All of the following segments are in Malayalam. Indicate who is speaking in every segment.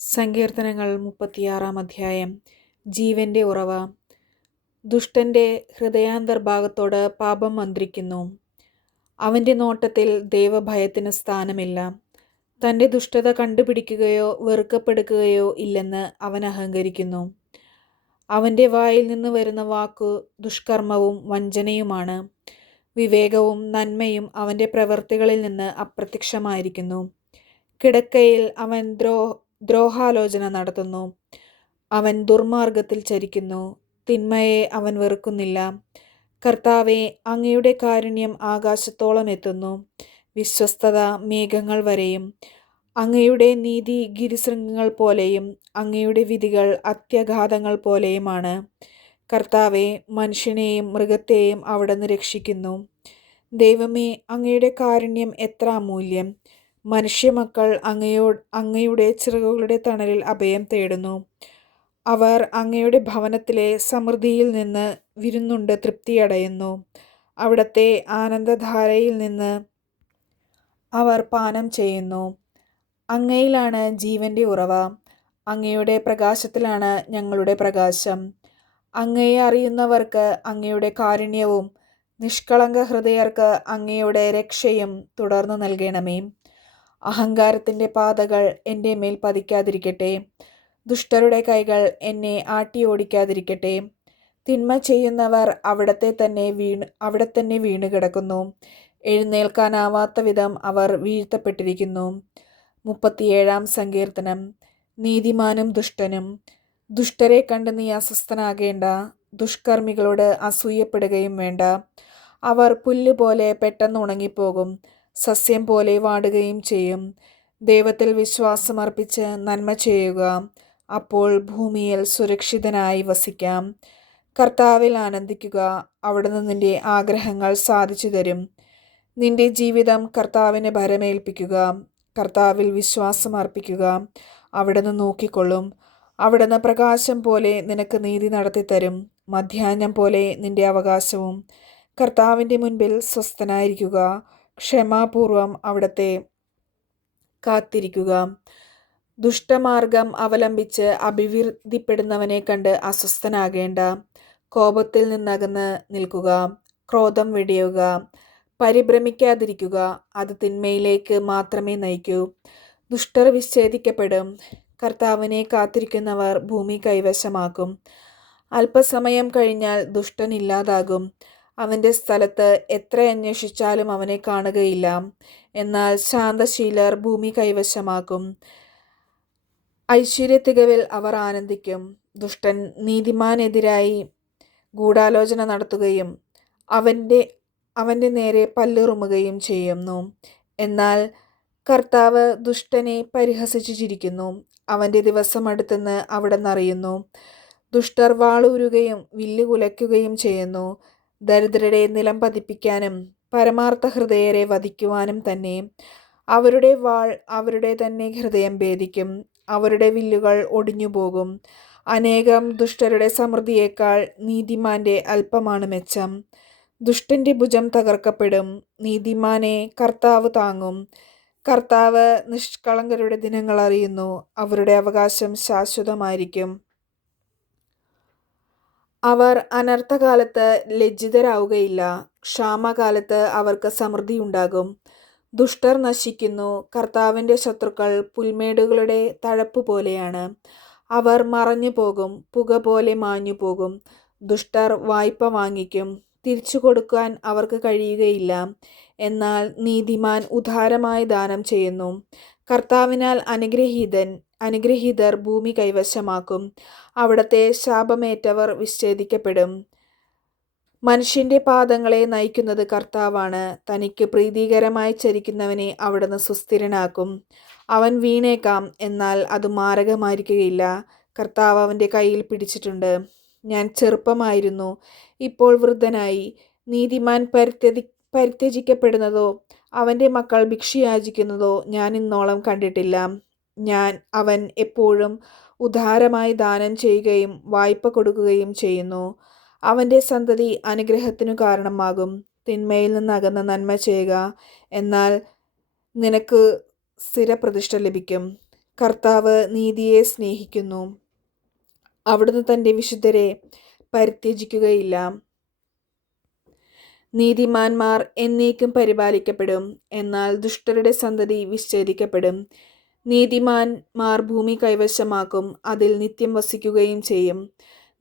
Speaker 1: സങ്കീർത്തനങ്ങൾ മുപ്പത്തിയാറാം അധ്യായം. ജീവന്റെ ഉറവ. ദുഷ്ടന്റെ ഹൃദയാന്തർഭാഗത്തോട് പാപം മന്ത്രിക്കുന്നു. അവന്റെ നോട്ടത്തിൽ ദൈവഭയത്തിന് സ്ഥാനമില്ല. തന്റെ ദുഷ്ടത കണ്ടുപിടിക്കുകയോ വെറുക്കപ്പെടുകയോ ഇല്ലെന്ന് അവൻ അഹങ്കരിക്കുന്നു. അവന്റെ വായിൽ നിന്ന് വരുന്ന വാക്കു ദുഷ്കർമ്മവും വഞ്ചനയുമാണ്. വിവേകവും നന്മയും അവന്റെ പ്രവൃത്തികളിൽ നിന്ന് അപ്രത്യക്ഷമായിരിക്കുന്നു. കിടക്കയിൽ അവൻ ദ്രോ ദ്രോഹാലോചന നടത്തുന്നു. അവൻ ദുർമാർഗത്തിൽ ചരിക്കുന്നു. തിന്മയെ അവൻ വെറുക്കുന്നില്ല. കർത്താവെ അങ്ങയുടെ കാരുണ്യം ആകാശത്തോളം എത്തുന്നു. വിശ്വസ്തത മേഘങ്ങൾ വരെയും അങ്ങയുടെ നീതി ഗിരിശൃംഗങ്ങൾ പോലെയും അങ്ങയുടെ വിധികൾ അത്യഘാതങ്ങൾ പോലെയുമാണ്. കർത്താവെ മനുഷ്യനെയും മൃഗത്തെയും അവിടുന്ന് രക്ഷിക്കുന്നു. ദൈവമേ അങ്ങയുടെ കാരുണ്യം എത്ര അമൂല്യം. മനുഷ്യമക്കൾ അങ്ങയോ അങ്ങയുടെ ചിറകുകളുടെ തണലിൽ അഭയം തേടുന്നു. അവർ അങ്ങയുടെ ഭവനത്തിലെ സമൃദ്ധിയിൽ നിന്ന് വിരുന്നുണ്ട് തൃപ്തിയടയുന്നു അവിടത്തെ ആനന്ദധാരയിൽ നിന്ന് അവർ പാനം ചെയ്യുന്നു. അങ്ങയിലാണ് ജീവന്റെ ഉറവ. അങ്ങയുടെ പ്രകാശത്തിലാണ് ഞങ്ങളുടെ പ്രകാശം. അങ്ങയെ അറിയുന്നവർക്ക് അങ്ങയുടെ കാരുണ്യവും നിഷ്കളങ്ക ഹൃദയർക്ക് അങ്ങയുടെ രക്ഷയും തുടർന്നു നൽകണമേ. അഹങ്കാരത്തിന്റെ പാതകൾ എന്റെ മേൽ പതിക്കാതിരിക്കട്ടെ. ദുഷ്ടരുടെ കൈകൾ എന്നെ ആട്ടി ഓടിക്കാതിരിക്കട്ടെ. തിന്മ ചെയ്യുന്നവർ അവിടത്തെ തന്നെ വീണ് അവിടെ തന്നെ വീണ് കിടക്കുന്നു. എഴുന്നേൽക്കാനാവാത്ത വിധം അവർ വീഴ്ത്തപ്പെട്ടിരിക്കുന്നു. മുപ്പത്തിയേഴാം സങ്കീർത്തനം. നീതിമാനും ദുഷ്ടനും. ദുഷ്ടരെ കണ്ട് നീ അസ്വസ്ഥനാകേണ്ട. ദുഷ്കർമ്മികളോട് അസൂയപ്പെടുകയും വേണ്ട. അവർ പുല്ലുപോലെ പെട്ടെന്ന് ഉണങ്ങിപ്പോകും. സസ്യം പോലെ വാടുകയും ചെയ്യും. ദൈവത്തിൽ വിശ്വാസമർപ്പിച്ച് നന്മ ചെയ്യുക. അപ്പോൾ ഭൂമിയിൽ സുരക്ഷിതനായി വസിക്കാം. കർത്താവിൽ ആനന്ദിക്കുക. അവിടുന്ന് നിന്റെ ആഗ്രഹങ്ങൾ സാധിച്ചു തരും. നിന്റെ ജീവിതം കർത്താവിനെ ഭരമേൽപ്പിക്കുക. കർത്താവിൽ വിശ്വാസമർപ്പിക്കുക. അവിടുന്ന് നോക്കിക്കൊള്ളും. അവിടുന്ന് പ്രകാശം പോലെ നിനക്ക് നീതി നടത്തിത്തരും. മധ്യാഹ്നം പോലെ നിന്റെ അവകാശവും. കർത്താവിന്റെ മുൻപിൽ സ്വസ്ഥനായിരിക്കുക. ക്ഷമാപൂർവം അവിടത്തെ കാത്തിരിക്കുക. ദുഷ്ടമാർഗം അവലംബിച്ച് അഭിവൃദ്ധിപ്പെടുന്നവനെ കണ്ട് അസ്വസ്ഥനാകേണ്ട. കോപത്തിൽ നിന്നകന്ന് നിൽക്കുക. ക്രോധം വെടിയുക. പരിഭ്രമിക്കാതിരിക്കുക. അത് തിന്മയിലേക്ക് മാത്രമേ നയിക്കൂ. ദുഷ്ടർ വിച്ഛേദിക്കപ്പെടും. കർത്താവിനെ കാത്തിരിക്കുന്നവർ ഭൂമി കൈവശമാക്കും. അല്പസമയം കഴിഞ്ഞാൽ ദുഷ്ടൻ ഇല്ലാതാകും. അവന്റെ സ്ഥലത്ത് എത്ര അന്വേഷിച്ചാലും അവനെ കാണുകയില്ല. എന്നാൽ ശാന്തശീലർ ഭൂമി കൈവശമാക്കും. ഐശ്വര്യത്തികവിൽ അവർ ആനന്ദിക്കും. ദുഷ്ടൻ നീതിമാനെതിരായി ഗൂഢാലോചന നടത്തുകയും അവന്റെ അവന്റെ നേരെ പല്ലുറുമുകയും ചെയ്യുന്നു. എന്നാൽ കർത്താവ് ദുഷ്ടനെ പരിഹസിച്ചു ചിരിക്കുന്നു. അവന്റെ ദിവസം അടുത്തെന്ന് അവിടെ നിന്നറിയുന്നു ദുഷ്ടർ വാളൂരുകയും വില്ല് കുലയ്ക്കുകയും ചെയ്യുന്നു. ദരിദ്രരെ നിലം പതിപ്പിക്കാനും പരമാർത്ഥ ഹൃദയരെ വധിക്കുവാനും തന്നെ അവരുടെ വാൾ അവരുടെ തന്നെ ഹൃദയം ഭേദിക്കും. അവരുടെ വില്ലുകൾ ഒടിഞ്ഞുപോകും. അനേകം ദുഷ്ടരുടെ സമൃദ്ധിയേക്കാൾ നീതിമാന്റെ അല്പമാണ് മെച്ചം. ദുഷ്ടന്റെ ഭുജം തകർക്കപ്പെടും. നീതിമാനെ കർത്താവ് താങ്ങും. കർത്താവ് നിഷ്കളങ്കരുടെ ദിനങ്ങൾ അറിയുന്നു. അവരുടെ അവകാശം ശാശ്വതമായിരിക്കും. അവർ അനർത്ഥകാലത്ത് ലജ്ജിതരാവുകയില്ല. ക്ഷാമകാലത്ത് അവർക്ക് സമൃദ്ധി ഉണ്ടാകും ദുഷ്ടർ നശിക്കുന്നു. കർത്താവിന്റെ ശത്രുക്കൾ പുൽമേടുകളുടെ തഴപ്പ് പോലെയാണ്. അവർ മറഞ്ഞു പോകും. പുക പോലെ മാഞ്ഞു പോകും. ദുഷ്ടർ വായ്പ വാങ്ങിക്കും. തിരിച്ചു കൊടുക്കാൻ അവർക്ക് കഴിയുകയില്ല. എന്നാൽ നീതിമാൻ ഉദാരമായി ദാനം ചെയ്യുന്നു. കർത്താവിനാൽ അനുഗ്രഹീതൻ അനുഗ്രഹീതർ ഭൂമി കൈവശമാക്കും. അവിടത്തെ ശാപമേറ്റവർ വിച്ഛേദിക്കപ്പെടും. മനുഷ്യന്റെ പാദങ്ങളെ നയിക്കുന്നത് കർത്താവാണ്. തനിക്ക് പ്രീതികരമായി ചരിക്കുന്നവനെ അവിടുന്ന് സുസ്ഥിരനാക്കും. അവൻ വീണേക്കാം എന്നാൽ അത് മാരകമായിരിക്കുകയില്ല. കർത്താവ് അവന്റെ കയ്യിൽ പിടിച്ചിട്ടുണ്ട്. ഞാൻ ചെറുപ്പമായിരുന്നു. ഇപ്പോൾ വൃദ്ധനായി. നീതിമാൻ പരിത്യജി പരിത്യജിക്കപ്പെടുന്നതോ അവന്റെ മക്കൾ ഭിക്ഷയാചിക്കുന്നതോ ഞാൻ ഇന്നോളം കണ്ടിട്ടില്ല. ഞാൻ അവൻ എപ്പോഴും ഉദാരമായി ദാനം ചെയ്യുകയും വായ്പ കൊടുക്കുകയും ചെയ്യുന്നു. അവന്റെ സന്തതി അനുഗ്രഹത്തിനു കാരണമാകും. തിന്മയിൽ നിന്ന് അകന്ന് നന്മ ചെയ്യുക എന്നാൽ നിനക്ക് സ്ഥിരപ്രതിഷ്ഠ ലഭിക്കും. കർത്താവ് നീതിയെ സ്നേഹിക്കുന്നു. അവിടുന്ന് തന്റെ വിശുദ്ധരെ പരിത്യജിക്കുകയില്ല. നീതിമാന്മാർ എന്നേക്കും പരിപാലിക്കപ്പെടും. എന്നാൽ ദുഷ്ടരുടെ സന്തതി വിച്ഛേദിക്കപ്പെടും. നീതിമാന്മാർ ഭൂമി കൈവശമാക്കും. അതിൽ നിത്യം വസിക്കുകയും ചെയ്യും.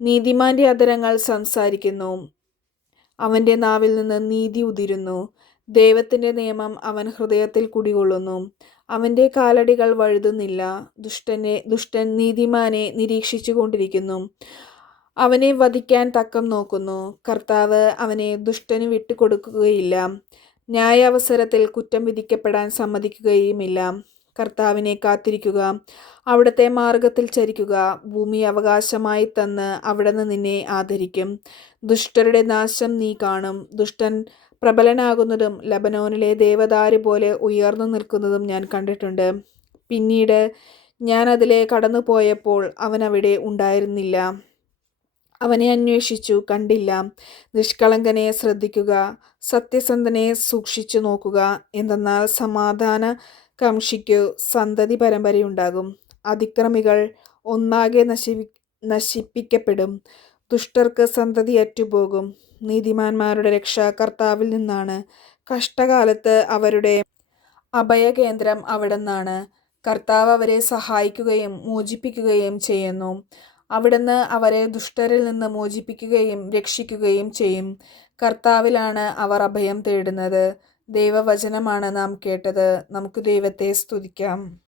Speaker 1: നീതിമാന്റെ അധരങ്ങൾ സംസാരിക്കുന്നു. അവന്റെ നാവിൽ നിന്ന് നീതി ഉതിരുന്നു. ദൈവത്തിന്റെ നിയമം അവൻ ഹൃദയത്തിൽ കുടികൊള്ളുന്നു. അവന്റെ കാലടികൾ വഴുതുന്നില്ല. ദുഷ്ടനെ ദുഷ്ടൻ നീതിമാനെ നിരീക്ഷിച്ചു കൊണ്ടിരിക്കുന്നു അവനെ വധിക്കാൻ തക്കം നോക്കുന്നു. കർത്താവ് അവനെ ദുഷ്ടന് വിട്ടുകൊടുക്കുകയില്ല. ന്യായാവസരത്തിൽ കുറ്റം വിധിക്കപ്പെടാൻ സമ്മതിക്കുകയുമില്ല. കർത്താവിനെ കാത്തിരിക്കുക. അവിടുത്തെ മാർഗത്തിൽ ചരിക്കുക. ഭൂമി അവകാശമായി തന്ന് അവിടുന്ന് നിന്നെ ആദരിക്കും. ദുഷ്ടരുടെ നാശം നീ കാണും. ദുഷ്ടൻ പ്രബലനാകുന്നതും ലബനോനിലെ ദേവദാര് പോലെ ഉയർന്നു നിൽക്കുന്നതും ഞാൻ കണ്ടിട്ടുണ്ട്. പിന്നീട് ഞാൻ അതിലെ കടന്നു പോയപ്പോൾ അവൻ അവിടെ ഉണ്ടായിരുന്നില്ല. അവനെ അന്വേഷിച്ചു കണ്ടില്ല. നിഷ്കളങ്കനെ ശ്രദ്ധിക്കുക സത്യസന്ധനെ സൂക്ഷിച്ചു നോക്കുക എന്തെന്നാൽ സമാധാന കംഷിക്കു സന്തതി പരമ്പരയുണ്ടാകും. അതിക്രമികൾ ഒന്നാകെ നശിപ്പി നശിപ്പിക്കപ്പെടും. ദുഷ്ടർക്ക് സന്തതി അറ്റുപോകും നീതിമാന്മാരുടെ രക്ഷ കർത്താവിൽ നിന്നാണ്. കഷ്ടകാലത്ത് അവരുടെ അഭയകേന്ദ്രം അവിടുന്നാണ്. കർത്താവ് അവരെ സഹായിക്കുകയും മോചിപ്പിക്കുകയും ചെയ്യുന്നു. അവിടുന്ന് അവരെ ദുഷ്ടരിൽ നിന്ന് മോചിപ്പിക്കുകയും രക്ഷിക്കുകയും ചെയ്യും. കർത്താവിലാണ് അവർ അഭയം തേടുന്നത്. ദൈവവചനമാണ് നാം കേട്ടത്. നമുക്ക് ദൈവത്തെ സ്തുതിക്കാം.